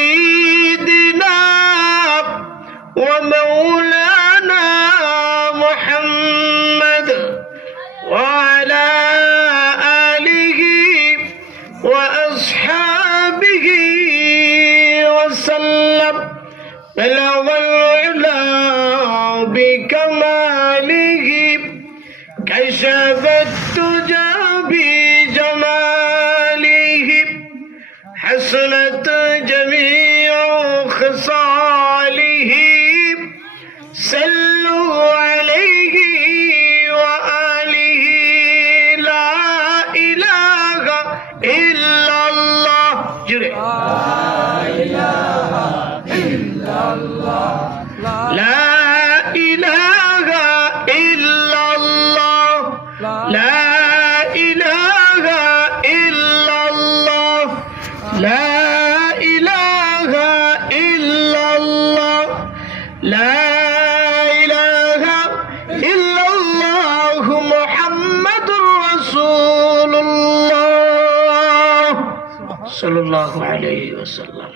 سيدنا ومولانا محمد وعلى آله وأصحابه وسلم بلغ العلا بكماله كشف الدجى بجماله حسنت جميع خصاله صلوا عليه وآله لا إله إلا الله لا إله إلا الله لا إله إلا الله لا إله إلا الله لا إله إلا الله محمد رسول الله صلى الله عليه وسلم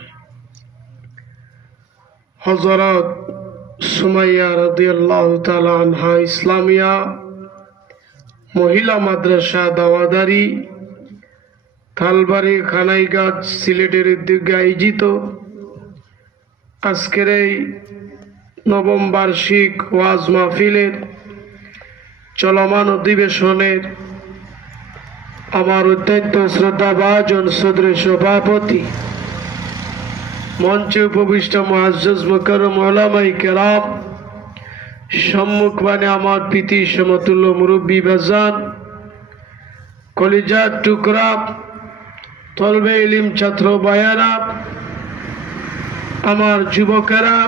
হযরত সুমাইয়া রাদিয়াল্লাহু তাআলা আনহা ইসলামিয়া মহিলা মাদ্রাসা দাওয়াদারি থালবাড়ি খানাইঘাট সিলেটের উদ্যোগে আয়োজিত আজকের এই নবম বার্ষিক ওয়াজ মাহফিলের চলমান অধিবেশনের আমার অত্যন্ত শ্রদ্ধাভাজন সদর সভাপতি মঞ্চে উপবিষ্ট মুআজ্জাজ মুকাররম উলামায়ে কেরাম সম্মুখবাণী আমার প্রীতি সমতুল্য মুরব্বী বাজান কলিজার টুকরা তলবে ইলম ছাত্র ভাইয়েরা আমার যুবকেরা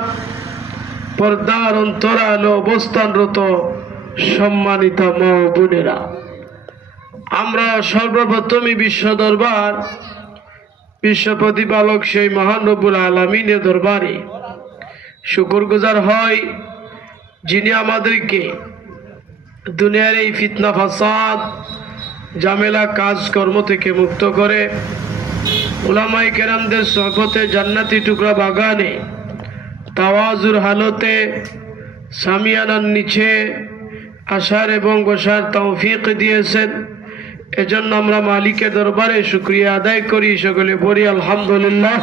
পর্দার অন্তরালে অবস্থানরত সম্মানিত মা ও বোনেরা, আমরা সর্বপ্রথমই বিশ্ব দরবার বিশ্ব প্রতিপালক সেই মহান রব্বুল আলামিনের দরবারে শুকরগুজার হয় যিনি আমাদেরকে দুনিয়ার এই ফিতনা ফাসাদ ঝামেলা কাজকর্ম থেকে মুক্ত করে উলামায়ে কেরামদের সোহবতে জান্নাতি টুকরা বাগানে তাওয়াজুর হালতে সামিয়ানার নিচে আসার এবং বসার তৌফিক দিয়েছেন। এজন্য আমরা মালিকের দরবারে শুকরিয়া আদায় করি, সকলে পড়ি আলহামদুলিল্লাহ।